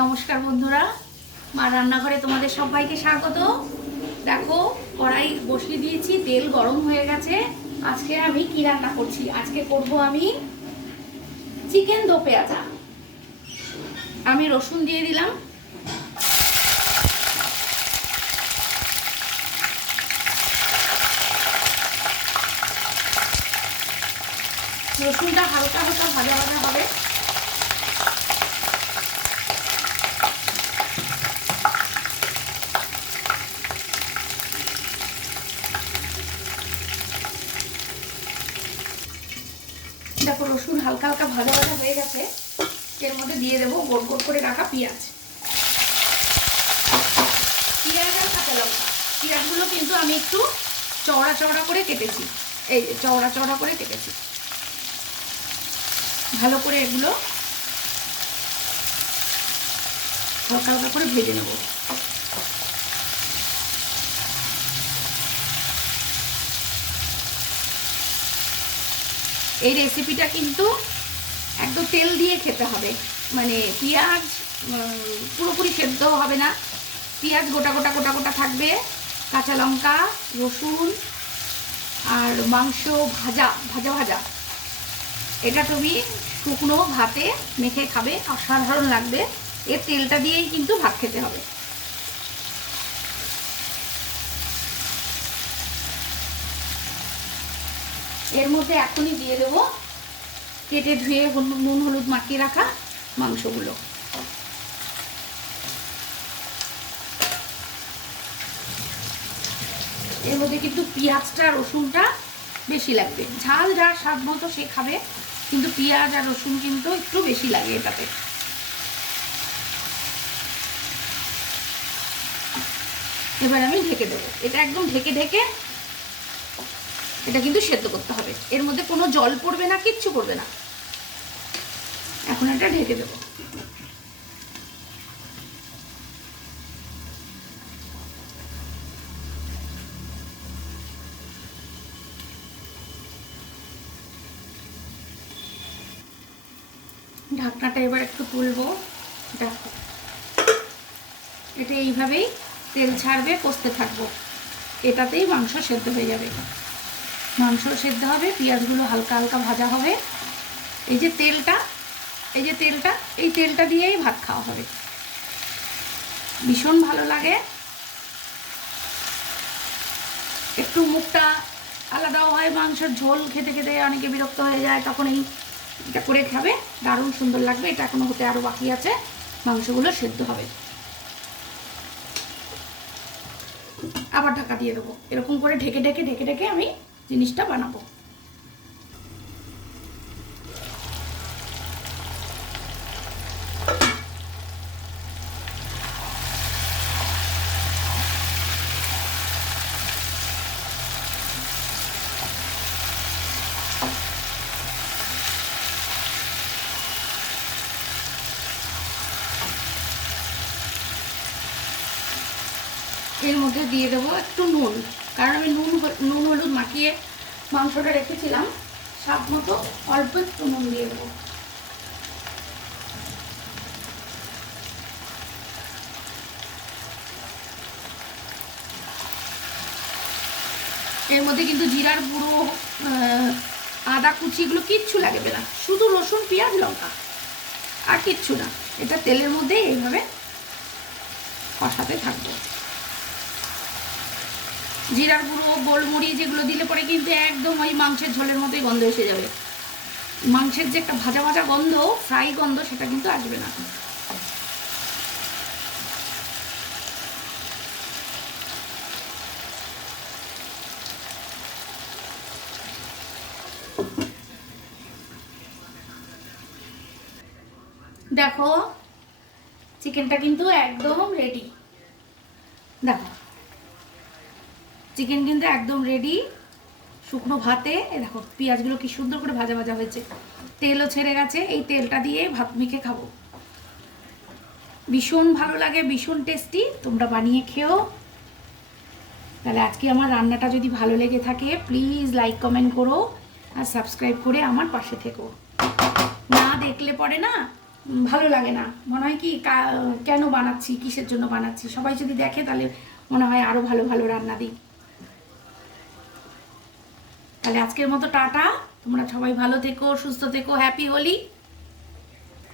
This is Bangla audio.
নমস্কার বন্ধুরা, মা রান্নাঘরে তোমাদের সবাইকে স্বাগত। দেখো, কড়াই বসিয়ে দিয়েছি, তেল গরম হয়ে গেছে। আজকে আমি কি রান্না করছি? আজকে করব আমি চিকেন দো পেঁয়াজা। আমি রসুন দিয়ে দিলাম, রসুনটা হালকা হালকা ভাজা ভাজা হবে। দেখো, রসুন হালকা হালকা ভাজা ভাজা হয়ে গেছে। এর মধ্যে দিয়ে দেবো গোল গোল করে রাখা পেঁয়াজ, পেঁয়াজ আর কাঁচা লঙ্কা। পেঁয়াজগুলো কিন্তু আমি একটু চওড়া চওড়া করে কেটেছি, এই চওড়া চওড়া করে কেটেছি। ভালো করে এগুলো হালকা হালকা করে ভেজে নেব। এই রেসিপিটা কিন্তু একদম তেল দিয়ে খেতে হবে, মানে পেঁয়াজ পুরোপুরি সেদ্ধ হবে না, পেঁয়াজ গোটা গোটা গোটা গোটা থাকবে, কাঁচা লঙ্কা, রসুন আর মাংস ভাজা ভাজা ভাজা। এটা তুমি শুকনো ভাতে মেখে খাবে, অসাধারণ লাগবে। এর তেলটা দিয়েই কিন্তু ভাত খেতে হবে। এর মধ্যে এখনই দিয়ে দেবো কেটে ধুয়ে নুন হলুদ মাখিয়ে রাখা মাংসগুলো। এর মধ্যে কিন্তু পেঁয়াজটা রসুনটা বেশি লাগবে, ঝাল যার স্বাদ মতো সে খাবে, কিন্তু পেঁয়াজ আর রসুন কিন্তু একটু বেশি লাগে এটাতে। এবার আমি ঢেকে দেবো, এটা একদম ঢেকে ঢেকে এটা কিন্তু সেদ্ধ করতে হবে। এর মধ্যে কোনো জল পড়বে না, কিচ্ছু পড়বে না। এখন এটা ঢেকে দেবো। ঢাকনাটা এবার একটু তুলবো। দেখো, এটা এইভাবেই তেল ছাড়বে, কষতে থাকবো। এটাতেই মাংস সেদ্ধ হয়ে যাবে, মাংস সেদ্ধ হবে, পেঁয়াজগুলো হালকা হালকা ভাজা হবে। এই যে তেলটা, এই তেলটা দিয়েই ভাত খাওয়া হবে, ভীষণ ভালো লাগে। একটু মুখটা আলাদাও হয়, মাংসের ঝোল খেতে খেতে অনেকে বিরক্ত হয়ে যায়, তখন এটা করে খাবে, দারুণ সুন্দর লাগবে। এটা এখনো হতে আরও বাকি আছে, মাংসগুলো সেদ্ধ হবে। আবার ঢাকা দিয়ে দেবো। এরকম করে ঢেকে ঢেকে ঢেকে ঢেকে আমি জিনিসটা বানাবো। এর মধ্যে দিয়ে দেবো একটু নুন, কারণ আমি নুন হলুদ মাখিয়ে মাংসটা রেখেছিলাম। স্বাদ মতো অল্প একটু নুন দিয়ে দেবো। এর মধ্যে কিন্তু জিরার গুঁড়ো, আদা কুচি, এগুলো কিচ্ছু লাগবে না, শুধু রসুন পেঁয়াজ লঙ্কা, আর কিচ্ছু না। এটা তেলের মধ্যে এইভাবে কষাতে থাকবো। জিরার গুঁড়ো, গোলমরিচ যেগুলো দিলে পরে কিন্তু একদম ওই মাংসের ঝোলের মতোই গন্ধ এসে যাবে। মাংসের যে একটা ভাজা ভাজা গন্ধ, ফ্রাই গন্ধ, সেটা কিন্তু আসবে না। দেখো, চিকেনটা কিন্তু একদম রেডি। দেখো, চিকেন কিন্তু একদম রেডি। শুকনো ভাতে দেখো পেঁয়াজগুলো কি সুন্দর করে ভাজা ভাজা হয়েছে, তেলও ছেড়ে গেছে। এই তেলটা দিয়ে ভাত মেখে খাবো, ভীষণ ভালো লাগে, ভীষণ টেস্টি। তোমরা বানিয়ে খেও। তাহলে আজকে আমার রান্নাটা যদি ভালো লেগে থাকে, প্লিজ লাইক কমেন্ট করো আর সাবস্ক্রাইব করে আমার পাশে থেকো। না দেখলে পরে না ভালো লাগে না, মনে হয় কি কেন বানাচ্ছি, কিসের জন্য বানাচ্ছি। সবাই যদি দেখে তাহলে মনে হয় আরও ভালো ভালো রান্না দিই। তাহলে আজকের মতো টাটা, তোমরা সবাই ভালো থেকো, সুস্থ থেকো, হ্যাপি হোলি।